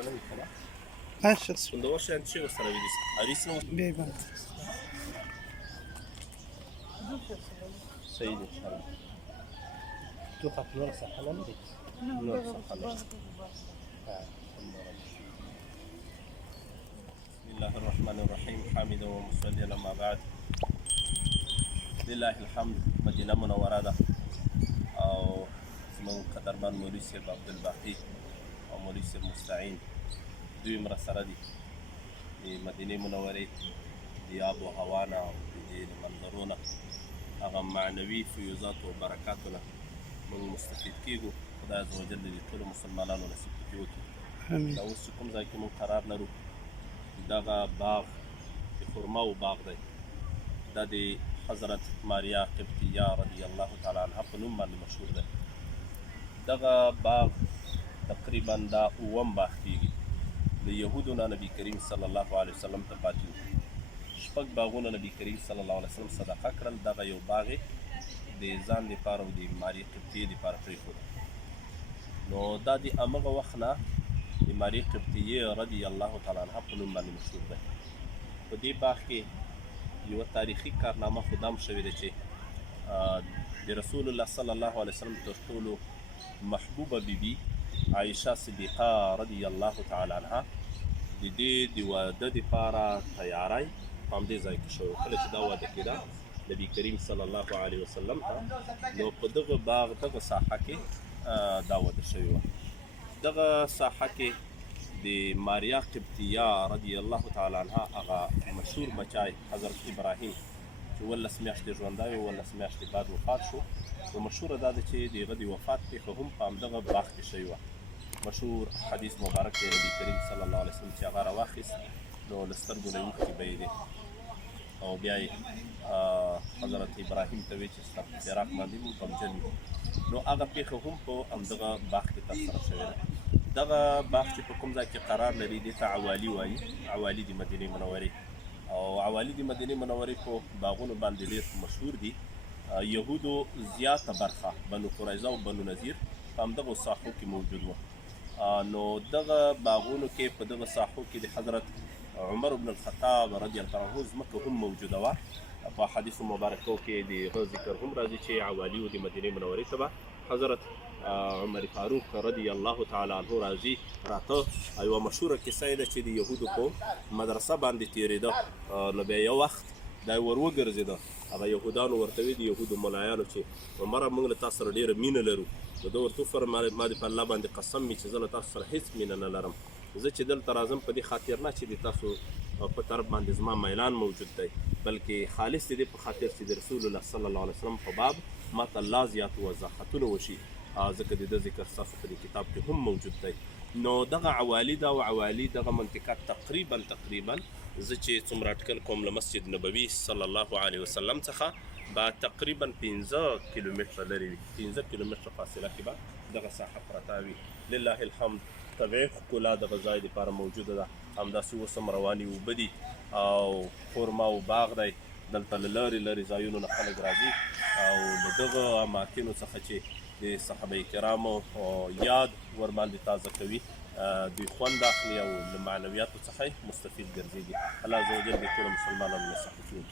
شخص Fundovosha and Chivas Ravidis. Arisno بيبان Said inshallah. توقف نور صحنا نور صحنا. بسم الله الرحمن الرحيم حامدا ومصليا لما بعد. لله الحمد مدينة منورة ده أو زمن قدرمان مولوي سيف عبد الباقي أو مولوي سيف مستعين دوی مرسره دي د مدینې منورې د آب و هوا نه او د منظرو نه هغه معنوي فیوزات او برکاتو نه موږ مستفید کیږو. خدای عز وجل د ټولو مسلمانانو نصیب پکې وکړي. دا اوس چې کوم ځای کې موږ قرار لرو دغه باغ د خرماو باغ دی. دا د حضرت ماریا قبطیه رضی الله تعالی عنها په نوم باندې مشهور دی. دغه باغ تقریبا دا اووم باغ کیږي. د یهودو نه نبی کریم صلی الله علیه وسلم ته پاتې وو. شپږ باغونه نبی کریم صلی الله علیه وسلم صدقه کړل. دغه یو باغ د ځان دپاره او د ماریا قبطیې دپاره پرېښود. نو دا د همغه وخت نه د ماریا قبطیې رضی الله تعالی عنها په نوم باندې مشهور دی. په دې باغ کې یوه تاریخي کارنامه خو دا هم شوې ده چې د رسول الله صلی الله علیه وسلم تر ټولو محبوبه بیبي عایشه صدیقه رضی الله تعالی عنها د دې د واده دپاره تیاری په همدې ځای کې شوی. کله چې دا واده کېده نبي کریم صلی الله علیه وسلم ته نو په دغه باغ دغه ساحه کې دا واده شوې وه. دغه ساحه کې د ماریا قبطیه رضی الله تعالی عنها هغه مشهور بچای حضرت ابراهیم چې 11 میاشتې ژوندی و 11 میاشتې بعد وفات شو. نو مشهوره دا ده چې د هغه د وفات پېښه هم په همدغه باغ کې شوې وه. مشهور حدیث مبارک دی نبي کریم صلی الله علیه وسلم چې هغه راواخیست نو له سترګو نه یې اوښکې بهېدې او بیا یې حضرت ابراهیم ته ویې چې ستا په فراق باندې موږ غمجن یو. نو هغه پېښه هم په همدغه باغ کې ترسره شوې ده. دغه باغ چې په کوم ځای کې قرار لري دې ته عوالي وایي. عوالي د مدینې منورې او عوالي د مدینې منورې په باغونو باندې ډېر مشهور دي. یهودو زیاته برخه بنو قریظه او بنو نذیر په همدغو ساحو کې موجود وه. نو دغه باغونو کې په دغه ساحو کې د حضرت عمر بن الخطاب رضی الله عنه ځمکه هم موجوده وه. په حدیثو مبارکو کې د هغه ذکر هم راځي چې عوالیو د مدینې منورې ته به حضرت عمر فاروق رضی الله تعالی عنه راځي راته. یوه مشهوره کیسه یې ده چې د یهودو په مدرسه باندې تېرېده. نو بیا یو وخت دا ور وګرځېده. هغه یهودانو ورته ویل د یهودو ملایانو چې عمره موږ له تاسو سره ډېره مینه لرو. نو ده ورته وفرمایل ما دې په الله باندې قسم وي چې زه له تاسو سره هېڅ مینه نه لرم. زه چې دلته راځم په دې خاطر نه چې د تاسو په طرف باندې زما میلان موجود دی بلکې خالص د دې په خاطر چې د رسول الله صلی الله علیه وسلم په باب ما ته لا زیات وضاحتونه وشي ځکه د ده ذکر ستاسو په دې کتاب کې هم موجود دی. نو دغه عوالي ده او عوالي دغه منطقه تقریبا زه چې څومره اټکل کوم له مسجد نبوي صلی الله علیه وسلم څخه به تقریبا 15 کیلومتره لرې وي. 15 کیلومتره فاصله کې به دغه ساحه پرته وي. لله الحمد طبیعي ښکلا دغه ځای دپاره موجوده ده. همداسې اوس هم روانې اوبه دي او خرماو باغ دی. دلته له لرې ځایونو نه خلک راځي او له دغه اماکنو څخه چې د صحابه کرامو یاد ورباندې تازه کوي دوی خوند اخلي او له معنویاتو څخه مستفید ګرځېږي. الله عز وجل د ټولو مسلمانانو نصیب وکړي.